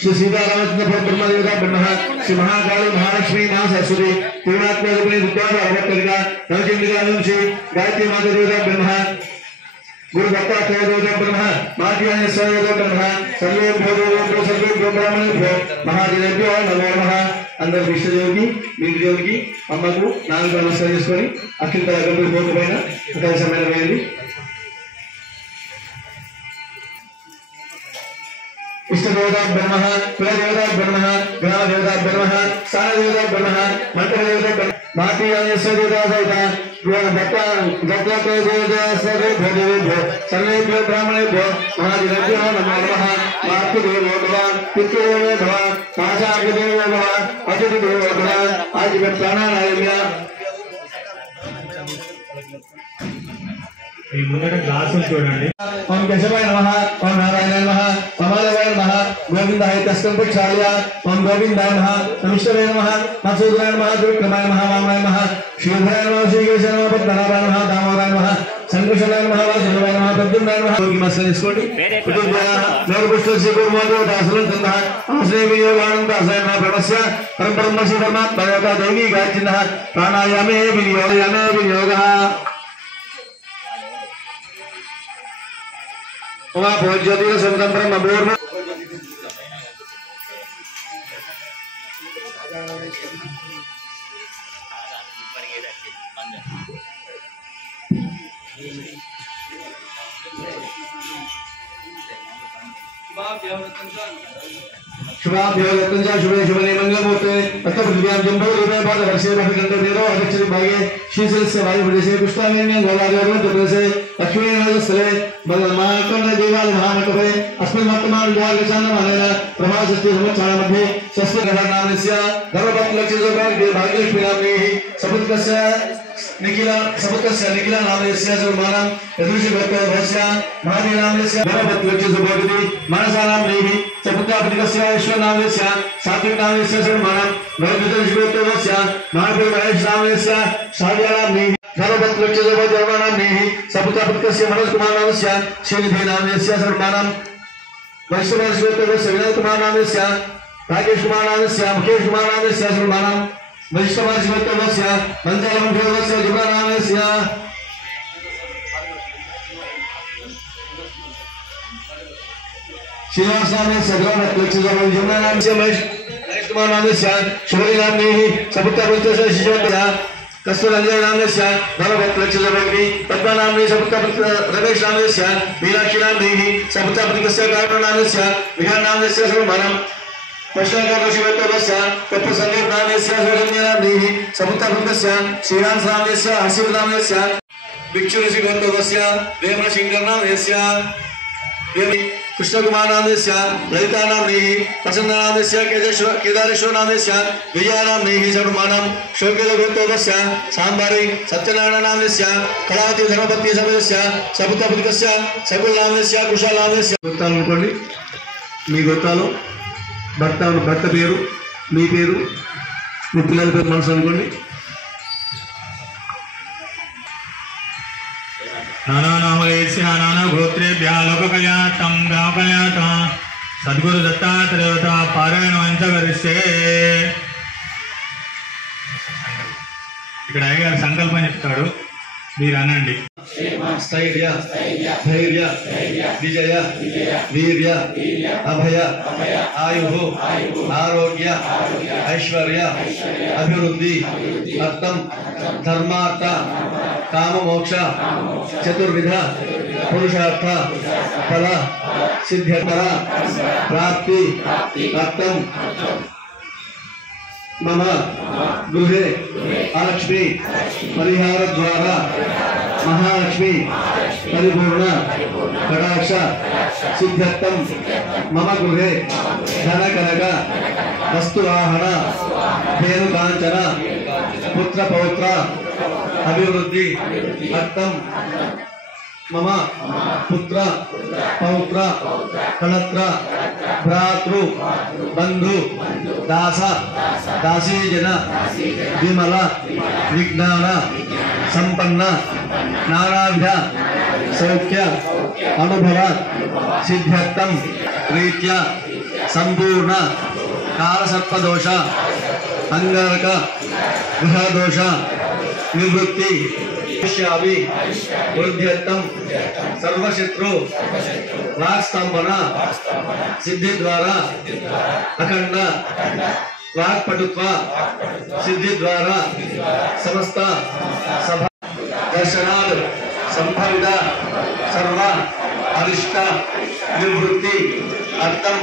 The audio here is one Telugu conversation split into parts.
श्री सीतारामचंद्र ब्रह्मदेवता ब्रह्म श्री महाकाली महालक्ष्मी महासरस्वती श्री गायत्री माता देवता ब्रह्म गुरु दत्तात्रेय देवता ब्रह्म माध्यान्य ब्रह्म सर्वेभ्यो ब्राह्मणेभ्यो महादेवेभ्यो नमो नमः अंदर विष्णुदेवी मित्रदेवी अम्मకు నాలుగు నమస్కారం చేసుకొని అఖిల గంభీర భోగమైన ఉదయసమైనది इष्ट देवता ब्रह्म कुल देवता ब्रह्म ग्राम देवता ब्रह्म स्थान देवता ब्रह्म मंत्र देवता ब्रह्म मातृयान्य देवता सर्वेभ्यो ब्राह्मणेभ्यो महादेवेभ्यो नमो नमः मातृदेवो भव पितृदेवो भव पाशाग्रदेवो भव अतिथिदेवो भव आज प्राणायाम्य ओम केशवाय नमः ओम नारायणाय नमः ओम माधवाय नमः गोविंदाय तस्कं पुच्छाया ओम गोविंदाय नमः नमस्ते नमः मत्सूदनाय नमः दुर्गमाय नमः वामाय नमः श्रीधराय नमः श्रीकेशाय नमः पद्मनाभाय नमः दामोदराय नमः संकुशलाय नमः वासुदेवाय नमः प्रद्युम्नाय नमः योगी मस्सन स्कोटी कुटुंबाय नवपुष्टस्य कुर्मोदो दासनं तन्नः आश्रयमे योगानन्दासाय नमः प्रणस्य परब्रह्मस्य परमात्मया दैवी गायत्रिनः प्राणायामे विनियोगः ओमा भोज्योतिः समदं ब्रह्मपूर्ण शुभाभ्यो रत्नजा शुभे शुभने मंगलमूर्ते अष्टपृथ्व्यां जम्बूद्वीपे पादवर्षे भगवन्तदेवो अध्यक्षति भागे श्रीशैलस्य वायुप्रदेशे पुष्पारण्ये गोदावरीवृन्दप्रदेशे लक्ष्मीनाथस्थले महाकण्डदेवालय महामण्डपे अस्मिन् वर्तमानविभागचानमानेन प्रभासस्य संवत्सरमध्ये षष्ठग्रहनामस्य धर्मपत्लक्ष्यसौभाग्ये भाग्यलक्ष्मीनाम्नीः सपुत्रस्य निखिला नामस्य सर्वमानं यदृशभक्तस्य महादेवनामस्य धर्मपत्लक्ष्यसौभाग्ये मनसानाम्नीः सपुत्रापतिकस्य ईश्वरनामस्य सात्विकनामस्य सर्वमानं भगवतस्य महादेवनामस्य शाव्यानाम्नीः धर्मपत्लक्ष्यसौभाग्यनाम्नीः सपुत्रापतिकस्य मनोजकुमारनामस्य श्रीनिधिनामस्य सर्वमानं वैष्णवस्य विनोदकुमारनामस्य राकेशकुमारनामस्य मुकेशकुमारनामस्य सर्वमानं वैष्णवस्य मंजलमुखस्य जुगनामस्य श्रीनिवासनामस्य ग्रहणस्य महेशकुमारनामस्य शुभलीनाम्नीः सपुत्रपुत्रस्य शिशुवन्तस्य कस्तूरञ्जननामस्य धर्मपत्लक्ष्यसौभाग्ये पद्मनाम्नीः सपुत्रपुत्र रमेशनामस्य मीनाक्षीनाम्नीः सपुत्रपुत्रस्य कारणनामस्य विहारनामस्य सर्वमानं पश्चिमकाशीवत्तवस्य कप्पसंगीतनामस्य सुरञ्जनाम्नीः सपुत्रपुत्रस्य श्रीरामनामस्य हर्षवर्धनामस्य भिक्षुऋषिगोत्तवस्य वेमनशिङ्करनामस्य कृष्णकुमारनामस्य ललितानाम्नीः प्रसन्ननामस्य केदारेश्वरनामस्य विजयानाम्नीः सर्वमानं शोकितगोत्तवस्य सांबारी सत्यनारायणनामस्य कलावती धर्मपत्नी समयस्य सपुत्रपुत्रस्य सकुलनामस्य कुशलनामस्य गोत्ताలు అనుకోండి మీ గోత్రాలు భర్త పేరు మీ పేరు మీ పిల్లల పేరు మనసు అనుకోండి नाना नामलेस्य नाना गोत्रेभ्यः लोककल्याणं ग्रामकल्याणं सद्गुरु दत्तात्रेयता पारायण వంచగరిస్తే ఇక్కడ అయ్యగారు సంకల్పం చెప్తాడు మీరు అనండి स्थैर्य धैर्य विजय वीर्य अभय आयुः आरोग्य ऐश्वर्य अभिवृद्धि अर्थम धर्मार्थ काम मोक्ष चतुर्विध पुरुषार्थ फल सिद्ध्यर्थ प्राप्ति अर्थम मम गृहे अलक्ष्मी परिहार द्वारा महालक्ष्मी परिपूर्ण कटाक्ष सिद्ध्यर्थम मम गृहे धन कनक वस्तुवाहन धेनुकांचन पुत्र पौत्र अभिवृद्धि अर्थम मम पुत्र पौत्र कलत्र भ्रातृ बंधु दास दासीजन विमल विज्ञान संपन्न नानाविध सौख्य अनुभव सिद्ध्यर्थम रीत्या संपूर्ण कालसर्पदोष अंगारक ग्रहदोष निवृत्ति वृद्ध्यर्थम सर्वशत्रु वाक्स्तंभन सिद्धि द्वारा अखंड वाक्पटुत्व सिद्धि द्वारा समस्त सभा दर्शनाद संभावित सर्व अरिष्ट निवृत्ति अर्थम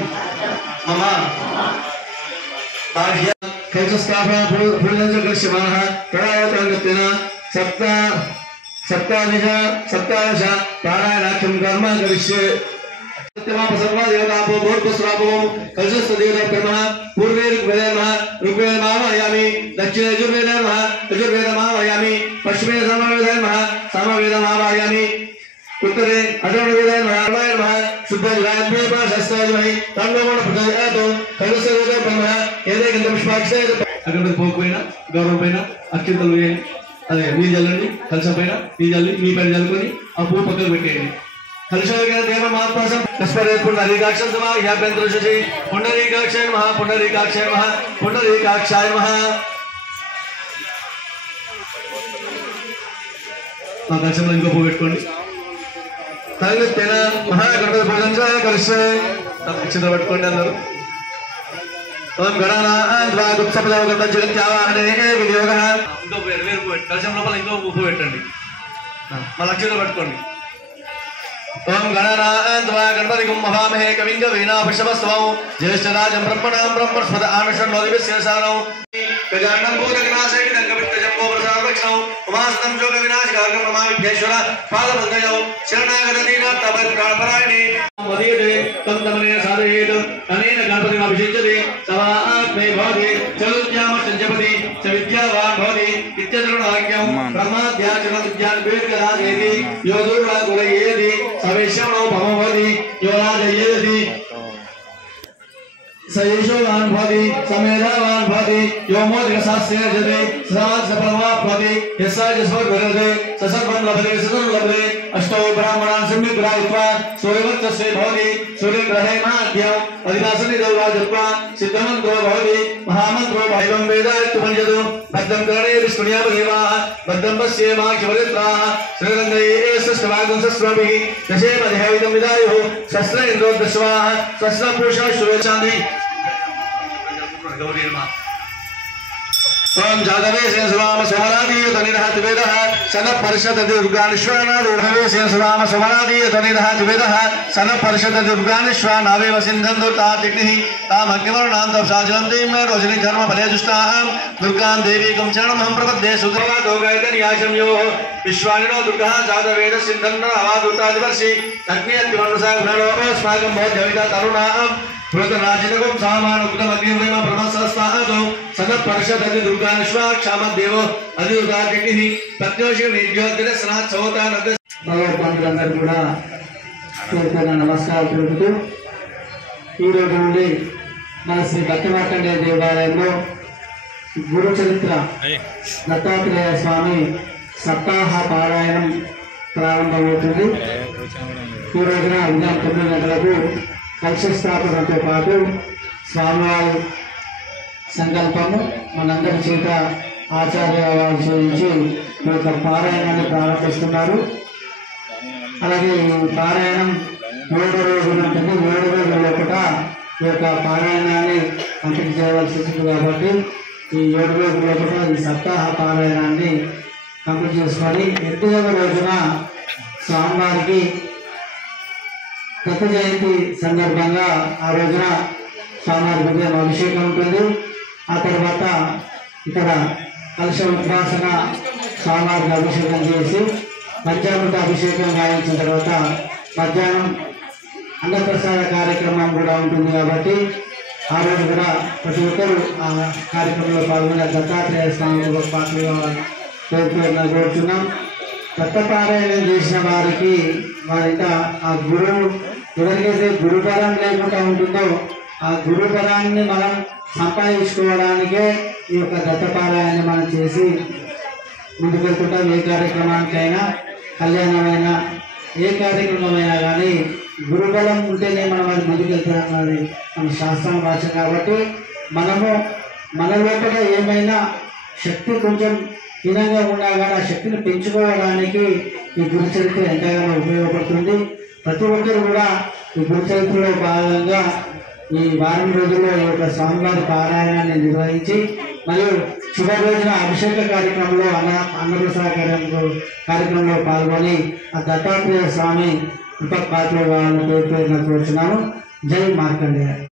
मम बाह्य कैचस्काभा भूलञ्चकर्ष्यमाणः तदावताङ्गत्वेन सप्तादश पारायणाख्यं कर्म करिष्ये सर्वा देवतापो भूर्भुस्वापो कलशस्वदेवता कर्मः पूर्वे ऋग्वेदमावयामि दक्षिणे यजुर्वेदमावः यजुर्वेदमावयामि पश्चिमे सामवेदमावयामि उत्तरे अथर्ववेदमावयामः शुद्धजुलाद्वैपाशस्त्राजुमहि तन्नोमण प्रचोदयात् कलशस्वदेवता कर्मः ఏదే గంధ పుష్పాక్షే అక్కడ పోకపోయినా గౌరవం పైన అక్షంతలు వేయండి అదే నీళ్ళు చల్లండి కలశం పైన నీళ్ళు చల్లి మీ పైన చల్లుకొని ఆ పువ్వు పక్కన పెట్టేయండి కలశం దేవ మహాత్మాసం కస్పరే పుండరీకాక్షం సమా యాభ్యంతర శశి పుండరీకాక్షాయ నమః పుండరీకాక్షాయ నమః పుండరీకాక్షాయ నమః ఆ కలశంలో ఇంకో పువ్వు పెట్టుకోండి తైన మహాగణపతి పూజన కలిసే అక్షంతలు పట్టుకోండి అందరూ ओम गणानां द्वा गुप्तपदवगत जगत्यावाहने विनियोगः ఇంకో వేరు కలశం లోపల ఇంకో ఉప్పు పెట్టండి మళ్ళీ అక్షంతలు పట్టుకోండి ओम गणानां द्वा गणपतिगुं महामहे कविं कवीना पश्यवस्वं ज्येष्ठराजं ब्रह्मणां ब्रह्मस्पद आनशन्नोदिविश्यसारौ गजाननं भूतगणासेवितं कवित्तजम्बो प्रसादवक्षौ उमासनं जोगविनाशकारकं नमामिभ्येश्वर पादपङ्कजौ शरणागतदीनाथपरायणे मदीयते तं तमने साधयेत् अनेन गणपतिम् अभिषिच्यते सवात्मे भवति चतुर्याम संजपति च विद्यावान् भवति इत्यतरुणाज्ञं ब्रह्माद्याचरणविद्यान्वेदकदासेति यो दुर्वाकुलयेति सवेश्यमो भवति यो राजयेति सयेशोवान् भवति समेधावान् भवति यो मोदिकशास्त्रेण जते सदासफलमा भवति यस्सा जस्वर्गरते ससर्वं लभते ससर्वं लभते अष्टौ ब्राह्मणान् सम्यग्राहित्वा सूर्यवत्तस्य भवति सूर्यग्रहे माध्यम् अधिनासनिधौ वाजत्वा सिद्धमन्त्रो भवति महामन्त्रो भैवं वेदायत्तुपञ्चतु भद्रं कर्णे विष्णुयामदेवाः भद्रं पश्येमाख्यवरित्राः श्रीरङ्गये सष्टवागं सस्वाभिः दशेमदेहविदं विदायुः शस्त्र इन्द्रोदश्वाः शस्त्रपुरुषः शुभेच्छान्ति ओम जातवे सेन सुवाम सुमरादी तनिरः द्वेदः सन परिषद दुर्गानिश्वानादुर्भवे सेन सुवाम सुमरादी तनिरः द्वेदः सन परिषद दुर्गानिश्वानावेव सिन्धन्दुर्ता तिग्निः तामग्निवर्णान्तं साजन्तीं मे रोजनि धर्म फले जुष्टां दुर्गां देवीकं शरणमहं प्रपद्ये सुदर्वादो गायतनियाशं योः विश्वानिनो दुर्गः जातवेद सिन्धन्न अवादुतादिवर्षि अग्नियत्तिवर्णसा गुणलो अस्माकं बोध्यविता तरुणां पुरतराजिनकं सामानुक्तम् अग्निप्रेम ब्रह्मसहस्तादौ सनः परिषदति दुर्गानिश्वा क्षामदेवो अधिउदाग्निः प्रत्योषि मेध्योग्रस्नात् सौतानद భగవద్బంధులందరూ కూడా పేరుపైన నమస్కారాలు తెలుపుతూ ఈరోజు నుండి మన శ్రీ దత్తమార్కండేయ దేవాలయంలో గురు చరిత్ర దత్తాత్రేయ స్వామి సప్తాహ పారాయణం ప్రారంభమవుతుంది. ఈ రోజున ఉదయం 9 గంటలకు కలశ స్థాపనతో పాటు స్వామివారి సంకల్పము మనందరి చేత ఆచార్య వారు చేయించి ఈ యొక్క పారాయణాన్ని ప్రారంభిస్తున్నారు. అలాగే ఈ పారాయణం 7 రోజులు ఉంటుంది. 7 రోజుల లోపల ఈ యొక్క పారాయణాన్ని కంప్లీట్ చేయవలసి ఉంటుంది. కాబట్టి ఈ 7 రోజుల లోపల ఈ సప్తాహ పారాయణాన్ని కంప్లీట్ చేసుకొని 8వ రోజున స్వామివారికి దత్త జయంతి సందర్భంగా ఆ రోజున స్వామివారికి ఉదయం అభిషేకం ఉంటుంది. ఆ తర్వాత ఇక్కడ కలశ ఉపాసన స్వామివారికి అభిషేకం చేసి మధ్యాహ్నం అభిషేకం గావించిన తర్వాత మధ్యాహ్నం అన్నప్రసాద కార్యక్రమం కూడా ఉంటుంది కాబట్టి ఆ రోజు కూడా ప్రతి ఒక్కరూ ఆ కార్యక్రమంలో పాల్గొనే దత్తాత్రేయ స్వామి పాత్ర కోరుతున్నాం. దత్తపారాయణం చేసిన వారికి వారింట ఆ గురువు ఎవరికైతే గురుపరం లేకుండా ఉంటుందో ఆ గురుపరాన్ని మనం సంపాదించుకోవడానికే ఈ యొక్క దత్తపారాయణాన్ని మనం చేసి ముందుకెళ్తుంటాం. ఏ కార్యక్రమానికైనా కళ్యాణమైనా ఏ కార్యక్రమమైనా కానీ గురుబలం ఉంటేనే మనం అది ముందుకెళ్తాం. అది మన శాస్త్రం భాష కాబట్టి మనము మన లోపల ఏమైనా శక్తి కొంచెం హీనంగా ఉన్నా కానీ ఆ శక్తిని పెంచుకోవడానికి ఈ గురు చరిత్ర ఎంతగానో ఉపయోగపడుతుంది. ప్రతి ఒక్కరు కూడా ఈ గురు చరిత్రలో భాగంగా ఈ వారం రోజుల్లో ఈ యొక్క స్వామివారి పారాయణాన్ని నిర్వహించి మరియు శుభ రోజున అభిషేక కార్యక్రమంలో అన్నప్రసాద కార్యక్రమంలో పాల్గొని ఆ దత్తాత్రేయ స్వామి కృప పాత్ర వాళ్ళ పేరు కోరుచున్నాము. జై మార్కండేయ.